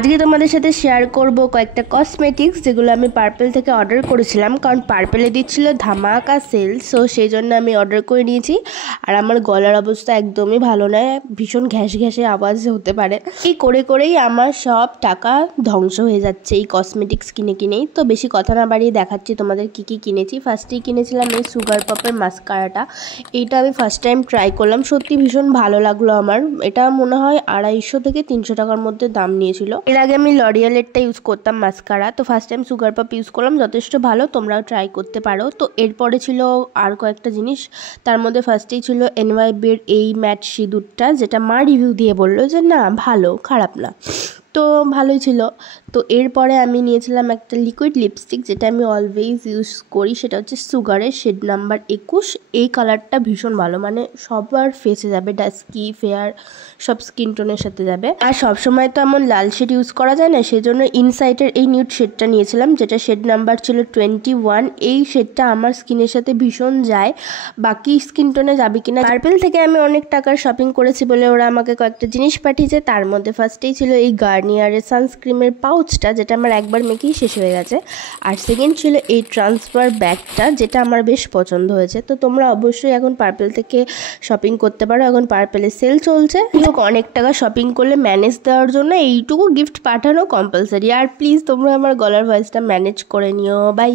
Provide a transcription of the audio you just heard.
আজকে তোমাদের সাথে শেয়ার করব কয়েকটা কসমেটিক্স যেগুলো আমি পার্পেল থেকে অর্ডার করেছিলাম, কারণ পার্পেলে দিচ্ছিল ধামাকা সেল, সো সেই জন্য আমি অর্ডার করে নিয়েছি। আর আমার গলার অবস্থা একদমই ভালো নয়, ভীষণ ঘ্যাস ঘ্যাসে আওয়াজ হতে পারে। এই করে করেই আমার সব টাকা ধ্বংস হয়ে যাচ্ছে এই কসমেটিক্স কিনে কিনেই। তো বেশি কথা না বাড়িয়ে দেখাচ্ছি তোমাদের কি কি কিনেছি। ফার্স্টেই কিনেছিলাম এই সুগার পপের মাস্কারাটা। এইটা আমি ফার্স্ট টাইম ট্রাই করলাম, সত্যি ভীষণ ভালো লাগলো আমার। এটা মনে হয় 250 থেকে 300 টাকার মধ্যে দাম নিয়েছিল। এর আগে আমি লরিয়ালেরটা ইউজ করতাম মাস্কারা, তো first time sugar pop use করলাম, যথেষ্ট ভালো, তোমরাও ট্রাই করতে পারো। তো এরপরে ছিল আর কয়েকটা জিনিস, তার মধ্যে ফার্স্টেই ছিল এনওয়াইবির এই ম্যাট সিঁদুরটা, যেটা মা রিভিউ দিয়ে বললো যে না ভালো, খারাপ না, তো ভালোই ছিল। তো এরপরে আমি নিয়েছিলাম একটা লিকুইড লিপস্টিক, যেটা আমি অলওয়েজ ইউজ করি, সেটা হচ্ছে সুগারের শেড নাম্বার 21। এই কালারটা ভীষণ ভালো, মানে সবার ফেসে যাবে, ডাস্কি ফেয়ার সব স্কিন টোনের সাথে যাবে। আর সবসময় তো এমন লাল শেড ইউজ করা যায় না, সেই জন্য ইনসাইটের এই নিউড শেডটা নিয়েছিলাম, যেটা শেড নাম্বার ছিল 21। এই শেডটা আমার স্কিনের সাথে ভীষণ যায়, বাকি স্কিন টোনে যাবে কিনা। পার্পেল থেকে আমি অনেক টাকার শপিং করেছি বলে ওরা আমাকে কয়েকটা জিনিস পাঠিয়েছে, তার মধ্যে ফার্স্টেই ছিল এই গার্নিয়ারের সানস্ক্রিমের পাউচটা, যেটা আমার একবার মেখেই শেষ হয়ে গেছে। আর সেকেন্ড ছিল এই ট্রান্সফার ব্যাগটা, যেটা আমার বেশ পছন্দ হয়েছে। তো তোমরা অবশ্যই এখন পার্পেল থেকে শপিং করতে পারো, এখন পার্পেলে সেল চলছে। অনেক টাকা শপিং করলে ম্যানেজ দেওয়ার জন্য এইটুকু গিফট পাঠানো কম্পালসারি। আর প্লিজ তোমরা আমার গলার ভয়েসটা ম্যানেজ করে নিও। বাই।